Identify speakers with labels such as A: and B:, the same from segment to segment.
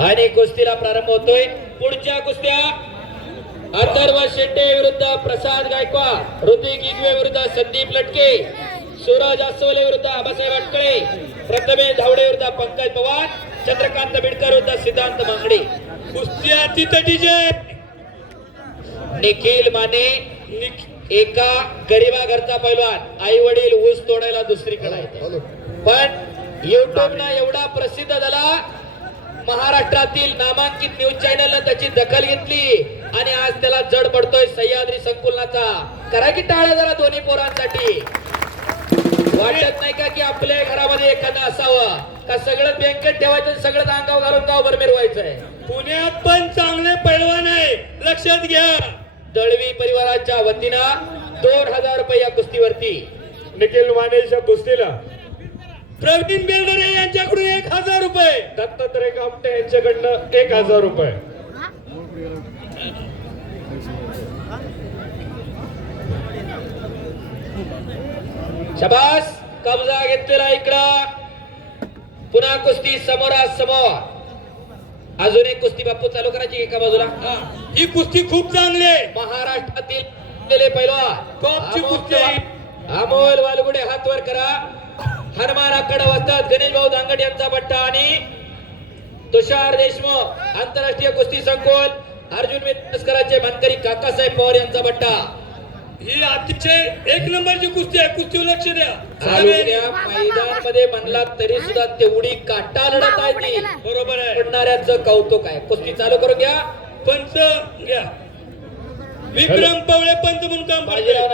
A: आणि कुस्तीला प्रारंभ होतोय. पुढच्या कुस्त्या अथर्व शेट्टे विरुद्ध प्रसाद गायकवाड ऋतिक इगवे विरुद्ध संदीप लटके सूरज आसवले विरुद्ध आबासाहेब अटकळे प्रथमेश धावडे विरुद्ध पंकज पवार चंद्रकांत बिडकर विरुद्ध सिद्धांत मांगडे.
B: कुस्त्या तितटीचे
A: निखिल माने एका गरीबा घरचा पैलवान आई वडील ऊस तोडायला दुसरीकडे पण युट्यूब ना एवढा प्रसिद्ध झाला महाराष्ट्रातील नामांकित न्यूज चॅनल त्याची दखल घेतली. आणि आज त्याला जड पडतोय सह्याद्री संकुलनाचा करा की टाळ्या जरा दोन्ही पोरांसाठी. वाटत नाही का की आपल्या घरामध्ये एखादं असावं? का सगळं बँकेत ठेवायचं सगळं अंगाव घालून गावभर मिरवायचंय?
B: पुण्यात पण चांगले पैलवान आहे. लक्षात घ्या.
A: दळवी परिवाराच्या वतीनं दोन हजार रुपये या कुस्तीवरती.
C: निखिल मानेच्या कुस्तीला.
B: प्रवीण बेलदरे यांच्याकडून एक हजार रुपये.
C: दत्तात्रय कामटे यांच्याकडनं एक हजार रुपये.
A: शबास. कब्जा घेतलेला इकडं. पुन्हा कुस्ती समोरासमोर. अजून एक कुस्ती बापू चालू करायची एका बाजूला?
B: हा, कुस्ती खूप चांगली आहे.
A: महाराष्ट्रातील
B: टॉपची कुस्ती.
A: अमोल वालगुडे हात वर करा. हनुमान आकडा वाजतात गणेश भाऊ दांगड यांचा बट्टा आणि तुषार देशमुख आंतरराष्ट्रीय कुस्ती संकुल अर्जुन मित्रस्कराचे मानकरी काकासाहेब पवार यांचा बट्टा.
B: ही अतिशय एक नंबरची कुस्ती आहे. कुस्तीवर लक्ष द्या.
A: तालुक्या मैदानामध्ये म्हणला तरी सुद्धा तेवढी काटा लढत आहे ती.
B: बरोबर आहे.
A: पडणाऱ्याचं कौतुक आहे. कुस्ती चालू करून घ्या.
B: पंच घ्या. विक्रम पवळे पंच म्हणून काम
A: बाजीराव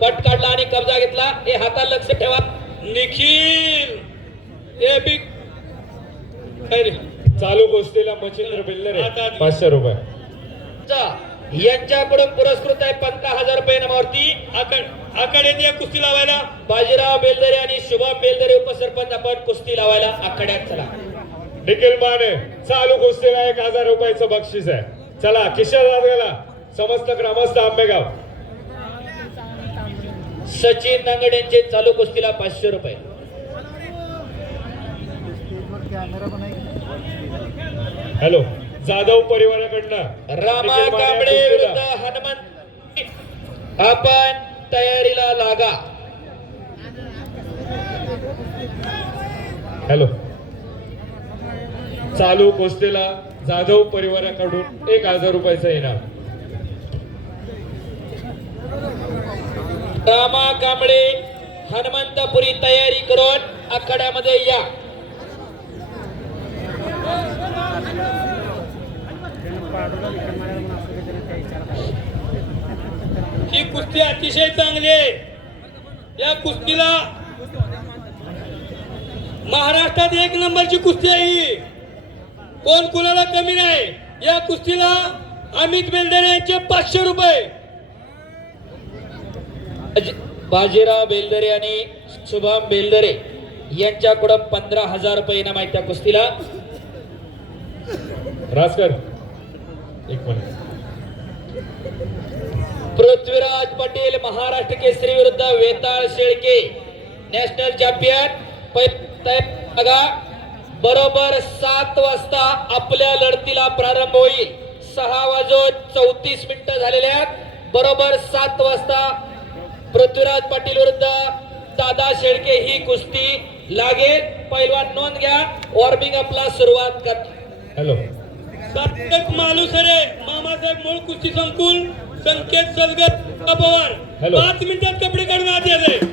A: पट काढला आणि कब्जा घेतला. हे हाताला लक्ष ठेवा.
B: निखिल! बी.
C: चालू कुस्तीला मच्छिंद्र बिल्लरे पाचशे रुपये.
A: यांच्याकडून पुरस्कृत आहे पंधरा हजार रुपये नामावरती
B: आकड आकड या कुस्ती लावायला.
A: बाजीराव बेलदरे आणि शुभम बेलदरे उपसरपंच आपण कुस्ती लावायला आखाड्यात चला.
C: निखिल माने चालू कुस्तीला एक हजार रुपयाचं बक्षीस आहे. चला किशोर समस्त ग्रामस्थ आंबेगाव.
A: सचिन नांगड यांचे चालू कुस्तीला पाचशे रुपये.
C: हॅलो जाधव परिवाराकडनं.
A: रामा कांबळे. विरुद्ध हनुमंत. आपण तयारीला लागा.
C: हॅलो चालू कुस्तीला जाधव परिवाराकडून एक हजार रुपयाचं इनाम.
A: रामा कांबळे हनुमंतपुरी तयारी करून आखाड्यामध्ये या.
B: ही कुस्ती अतिशय चांगली आहे. या कुस्तीला महाराष्ट्रात एक नंबरची कुस्ती आहे ही. कोण कुणाला कमी नाही. या कुस्तीला अमित बेलदरे यांचे पाचशे रुपये.
A: बाजीराव बेलदरे आणि शुभम बेलदरे यांच्याकडून पंधरा हजार रुपये इनाम आहे त्या कुस्तीला.
C: राजकर एक मिनिट
A: पृथ्वीराज पटेल महाराष्ट्र केसरी विरुद्ध वेताळ शेळके नॅशनल चॅम्पियन. बघा. बरोबर सात वाजता आपल्या लढतीला प्रारंभ होईल. सहा वाजून चौतीस मिनिटं झालेले आहेत. बरोबर सात वाजता पृथ्वीराज पाटील विरुद्ध दादा शेळके ही कुस्ती लागेल. पैलवान नोंद घ्या. वॉर्मिंग अपला सुरुवात कर.
C: हॅलो.
B: सात्विक मालुसरे मामासाहेब मूळ कुस्ती संकुल संकेत सलगर पवार
C: हॅलो.
B: पाच मिनिटात कपडे काढून आत यायचे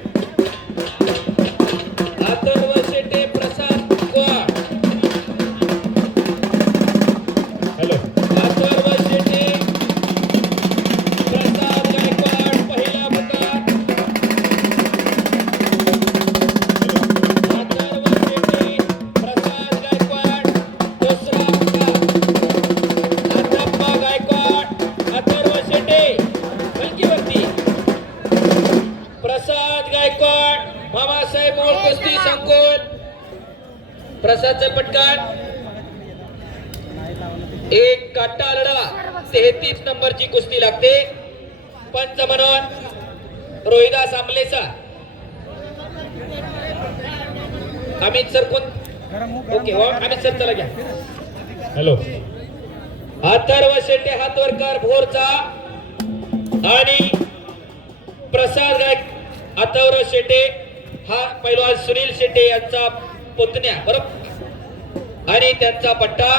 A: प्रसादचं पटकान. एक काटा लढा. तेहतीस नंबरची कुस्ती लागते. पंच म्हणून रोहिदास आमलेचा अमित सरकुन ओके हो आम्ही सर चला घ्या.
C: हॅलो.
A: अथर्व शेट्टे हातवरकर भोरचा. आणि प्रसाद गायक अथर्व शेट्टे. हा पैलवान सुनील शेट्टे यांचा पुतण्या बरोबर? आणि त्यांचा पट्टा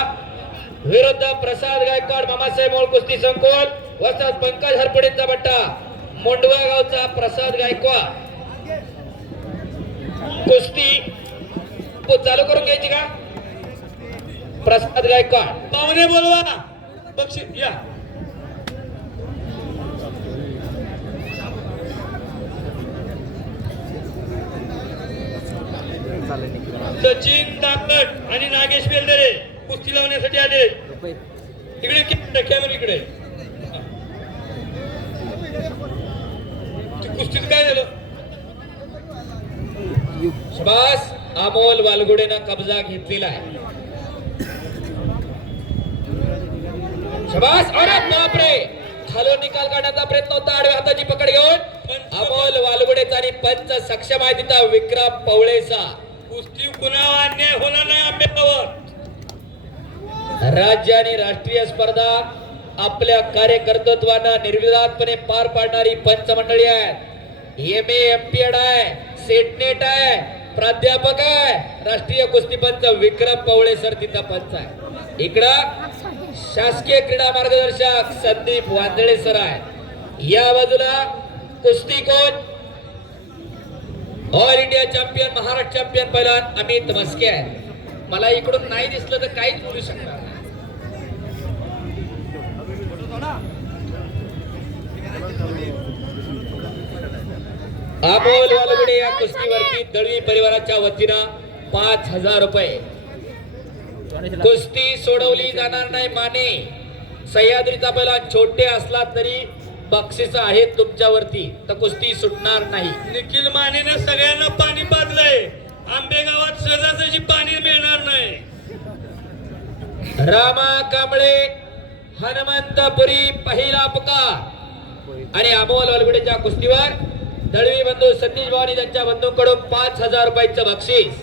A: विरुद्ध प्रसाद गायकवाड मामासाहेब मोळ कुस्ती संकुल वसात पंकज हरपडेंचा पट्टा मोंडवा गावचा प्रसाद गायकवाड. कुस्ती चालू करून घ्यायची का? प्रसाद गायकवाड.
B: पाहुणे बोलवा. बक्षीस या. सचिन दाकट आणि नागेश बेलदरे कुस्ती लावण्यासाठी आले. इकडे कॅमेरा इकडे कुस्तीत काय झालं?
A: शबास अमोल वालगुडेनं कब्जा घेतलेला आहे. शबास अरे बापरे! खालो निकाल काढण्याचा प्रयत्न होता आडव्या हाताची पकड घेऊन. अमोल वालगुडेचा आणि पंच सक्षम आहे तिथं विक्रम पवळेचा.
B: कुस्ती कुणावर अन्याय होणार नाही आंबेगावर
A: राज्य आणि राष्ट्रीय स्पर्धा आपल्या कार्यकर्तृत्वानं निर्विवादपणे पार पाडणारी पंच मंडळी आहे M A M P Ed आहे सेटनेट आहे प्राध्यापक आहे राष्ट्रीय कुस्ती पंच विक्रम पवळे सर तिथं पंच आहे. इकडं शासकीय क्रीडा मार्गदर्शक संदीप वांदळे सर आहे या बाजूला कुस्ती coach all India champion Maharashtra champion पहिलवान Amit Maske आहे मला इकडून नाही दिसलं तर काहीच बोलू शकणार अमोल वालगुडे या कुस्तीवरती दळवी परिवाराच्या वतीनं पाच हजार रुपये. कुस्ती सोडवली जाणार नाही माने. सह्याद्रीचा पहिला छोटे असला तरी बक्षीस आहे तुमच्यावरती तर कुस्ती सुटणार नाही.
B: निखिल मानेने सगळ्यांना पाणी पाजलंय. आंबेगावात सहजासहजी पाणी मिळणार नाही.
A: रामा कांबळे हनुमंतपुरी पहिला पुकार. आणि अमोल वालगुडेच्या कुस्तीवर दळवी बंधू सतीश भवानी त्यांच्या बंधूंकडून पाच हजार रुपयाचं बक्षीस.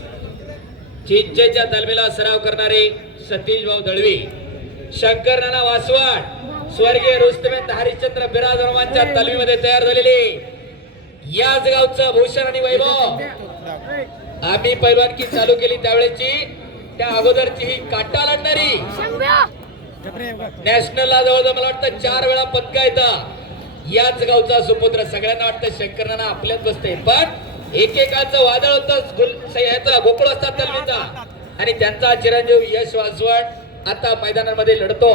A: चिंचेच्या तालमीला सराव करणारे सतीश भाऊ दळवी शंकर नाना वासवाड स्वर्गीय रुस्तमेंद हरिश्चंद्र बिराज हनुमानच्या तालमीमध्ये तयार झालेले याच गावचं भूषण आणि वैभव. आम्ही पैलवानकी चालू केली त्यावेळेची. त्या अगोदरची ही काटा लागणारी नॅशनलला जवळजवळ मला वाटतं चार वेळा पदक येतं याच गावचा सुपुत्र. सगळ्यांना वाटतं शंकरनाना आपल्यात बसते पण एकेकाचं वादळ होतं. ह्याचा गोकुळ असतात तलमीचा आणि त्यांचा चिरंजीव यश वासवड आता मैदानामध्ये लढतो.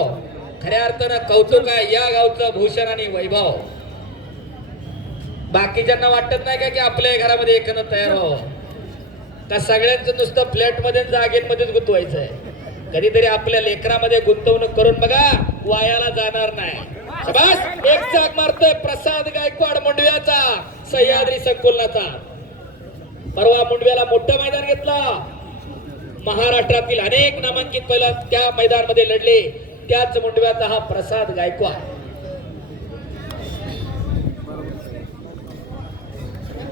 A: खऱ्या अर्थानं कौतुक आहे या गावचं भूषण आणि वैभव. बाकीच्यांना वाटत नाही का की आपल्या घरामध्ये एखादं तयार व्हावं? का सगळ्यांचं नुसतं फ्लॅटमध्ये जागेमध्येच गुंतवायचं आहे कधीतरी आपल्या लेकरामध्ये गुंतवणूक करून बघा वायाला जाणार नाही. एक चाक मारतोय प्रसाद गायकवाड मुंडव्याचा सह्याद्री संकुलनाचा. परवा मुंडव्याला मोठं मैदान घेतलं. महाराष्ट्रातील अनेक नामांकित पहिला त्या मैदानमध्ये लढले. त्याच मुंडव्याचा हा प्रसाद गायकवाड.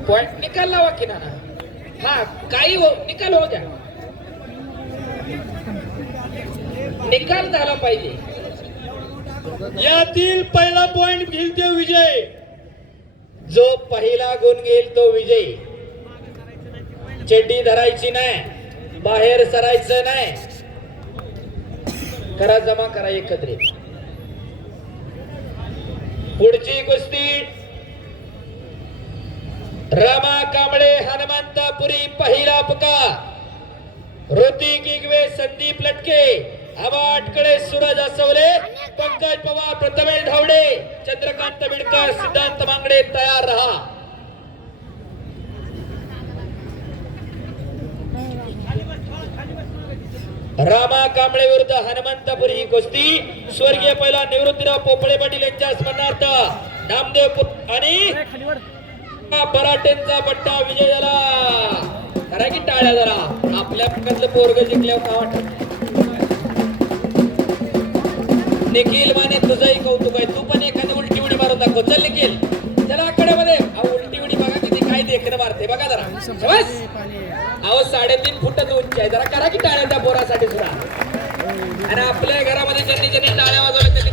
A: पॉइंट निकाल लावा की नाना हा काही हो निकाल हो द्या. निकाल झाला पाहिजे.
B: यातील पहिला पॉइंट घेईल तो विजय.
A: जो पहिला गुण घेईल तो विजयी. चेंडी धरायची नाही बाहेर सरायचं नाही. करा जमा करा एकत्रित पुढची कुस्ती. रमा कांबळे हनुमंतपुरी पहिला पुकार. ऋतिक इगवे संदीप लटके आबा सूरज असवले पंकज पवार प्रथमेश धावडे चंद्रकांत बिडकर सिद्धांत मांगडे तयार रहा. रामा कांबळे विरुद्ध हनुमंतपुरी ही कुस्ती. स्वर्गीय पहिला निवृत्तीराव पोपळे पाटील यांच्या स्मरणार्थ नामदेव आणि बराटेंचा पट्टा विजय झाला. करा की टाळ्या जरा. आपल्या पक्षातलं पोरग जिंकल्यावर का वाटत निखिल माने तुझंही कौतुक आहे. तू पण एखादी उलटी उडी मारून दाखव. चल निखिल. चला आकड्यामध्ये. अहो, उलटी उडी बघा किती काय देखणं मारते. बघा जरा. अहो साडेतीन फुट उंची आहे. जरा करा की टाळ्या त्या पोरासाठी सुद्धा. आणि आपल्या घरामध्ये ज्यांनी ज्यांनी टाळ्या वाजवल्या त्यांनी